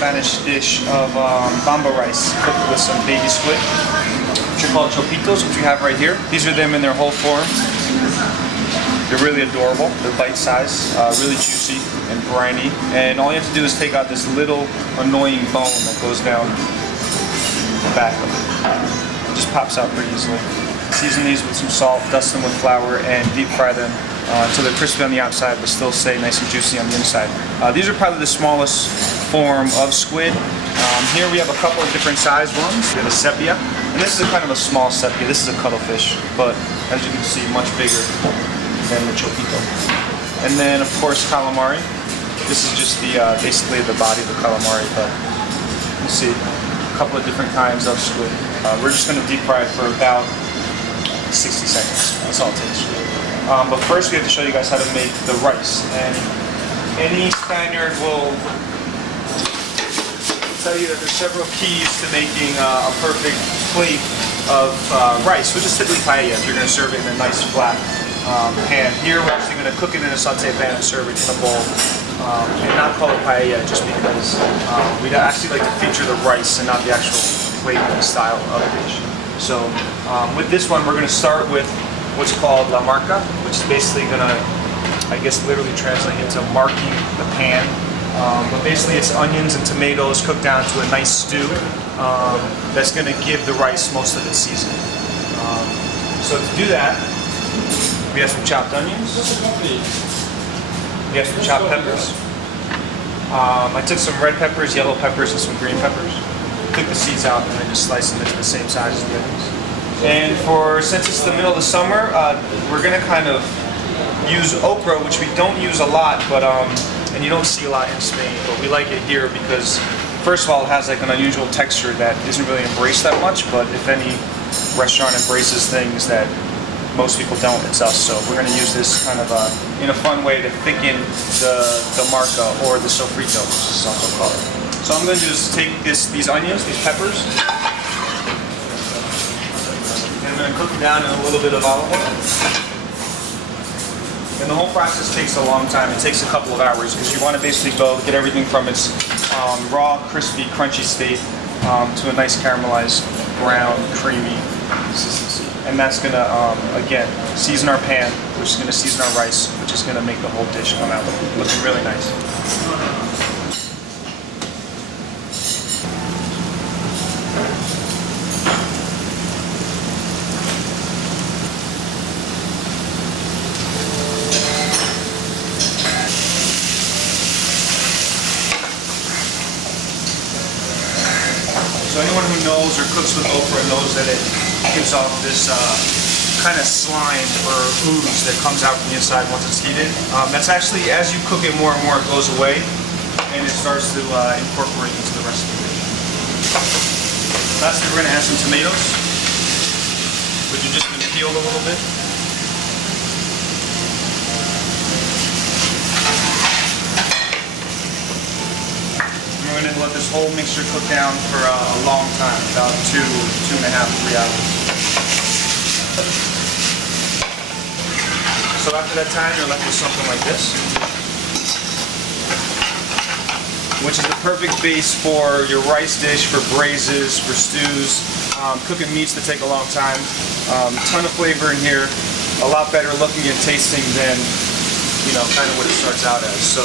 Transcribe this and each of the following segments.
Spanish dish of bomba rice cooked with some baby squid, which are called Chopitos, which we have right here. These are them in their whole form. They're really adorable. They're bite-sized, really juicy and briny. And all you have to do is take out this little annoying bone that goes down the back of it. It just pops out pretty easily. Season these with some salt, dust them with flour, and deep fry them until they're crispy on the outside but still stay nice and juicy on the inside. These are probably the smallest form of squid. Here we have a couple of different sized ones. We have a sepia, and this is a kind of a small sepia. This is a cuttlefish, but as you can see, much bigger than the chopito. And then, of course, calamari. This is just the basically the body of the calamari, but you see a couple of different kinds of squid. We're just going to deep fry it for about 60 seconds. That's all it takes. But first we have to show you guys how to make the rice. And any Spaniard will tell you that there's several keys to making a perfect plate of rice, which is typically paella if you're going to serve it in a nice flat pan. Here we're actually going to cook it in a saute pan and serve it in a bowl. And not call it paella just because we'd actually like to feature the rice and not the actual flavor and style of the dish. So with this one, we're going to start with what's called la marca, which is basically going to, I guess, literally translate into marking the pan. But basically it's onions and tomatoes cooked down to a nice stew that's going to give the rice most of its seasoning. So to do that, we have some chopped onions, we have some chopped peppers. I took some red peppers, yellow peppers, and some green peppers. Took the seeds out and then just slice them into the same size as the onions. And since it's the middle of the summer, we're going to kind of use okra, which we don't use a lot, but and you don't see a lot in Spain, but we like it here because first of all it has like an unusual texture that isn't really embraced that much, but if any restaurant embraces things that most people don't, it's us. So we're going to use this kind of in a fun way to thicken the marca or the sofrito, which is also called. So I'm going to just take these onions, these peppers, and I'm going to cook them down in a little bit of olive oil. And the whole process takes a long time. It takes a couple of hours because you want to basically get everything from its raw, crispy, crunchy state to a nice caramelized, brown, creamy consistency. And that's going to, again, season our pan, which is going to season our rice, which is going to make the whole dish come out looking really nice. So anyone who knows or cooks with okra knows that it gives off this kind of slime or ooze that comes out from the inside once it's heated. That's actually, as you cook it more and more, it goes away and it starts to incorporate into the rest of the dish. Lastly, we're going to add some tomatoes, which are just been peeled a little bit. We're going to let this whole mixture cook down for a long time, about 2.5 to 3 hours. So after that time, you're left with something like this, which is the perfect base for your rice dish, for braises, for stews, cooking meats that take a long time. Ton of flavor in here, a lot better looking and tasting than, you know, kind of what it starts out as. So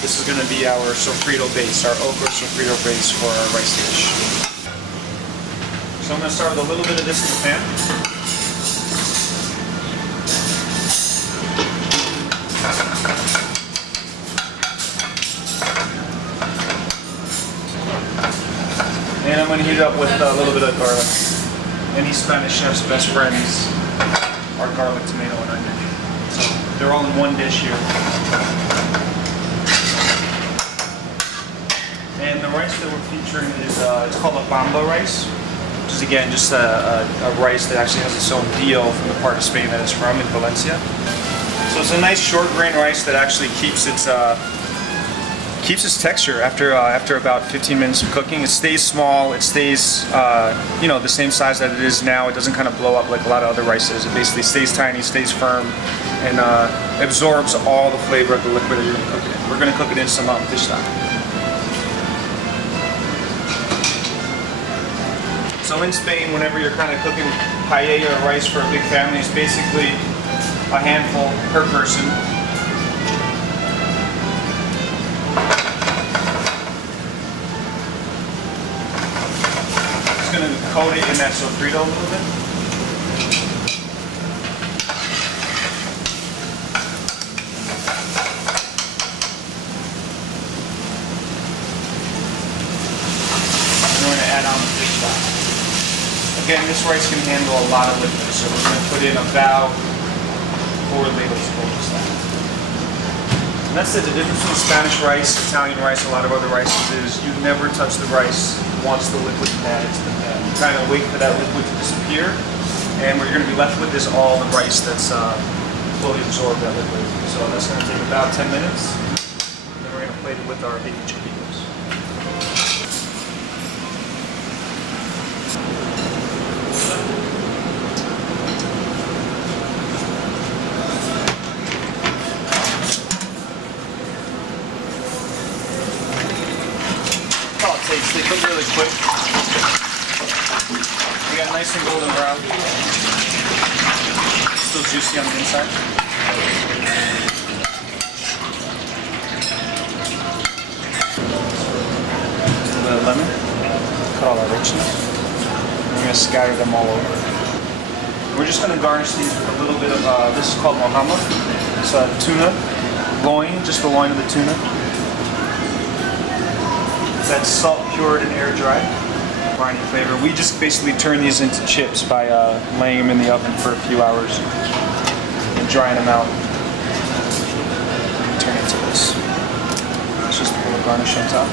this is going to be our Sofrito base, our Okra Sofrito base for our rice dish. So I'm going to start with a little bit of this in the pan. And I'm going to heat it up with a little bit of garlic. Any Spanish chef's best friends are garlic, tomato, and onion. So they're all in one dish here. And the rice that we're featuring is it's called a bomba rice, which is again just a rice that actually has its own deal from the part of Spain that it's from, in Valencia. So it's a nice short grain rice that actually keeps its texture after about 15 minutes of cooking. It stays small. It stays you know, the same size that it is now. It doesn't kind of blow up like a lot of other rices. It basically stays tiny, stays firm, and absorbs all the flavor of the liquid that you're going to cook it in. We're going to cook it in some fish stock. So in Spain, whenever you're kind of cooking paella or rice for a big family, it's basically a handful per person. Just going to coat it in that sofrito a little bit. Add on the fish stock. Again, this rice can handle a lot of liquid, so we're going to put in about 4 ladles full of stock. And that's it. The difference between Spanish rice, Italian rice, a lot of other rices is you never touch the rice once the liquid is added to the pan. You kind of wait for that liquid to disappear, and what you're going to be left with is all the rice that's fully absorbed that liquid. So that's going to take about 10 minutes. And then we're going to plate it with our baby Chopitos. They cook really quick. They got nice and golden brown. Still juicy on the inside. Just a little bit of lemon. Cut all that richness. We're going to scatter them all over. We're just going to garnish these with a little bit of, this is called mohama. It's tuna loin, just the loin of the tuna. That's salt cured and air dried. Briny flavor. We just basically turn these into chips by laying them in the oven for a few hours and drying them out. And turn it to this. It's just a little garnish on top.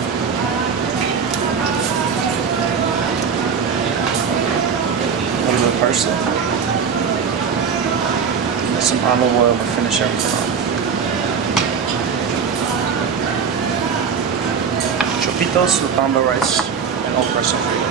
A little bit of parsley. And some olive oil to finish everything off. Chopitos with bomba rice and okra sofrito.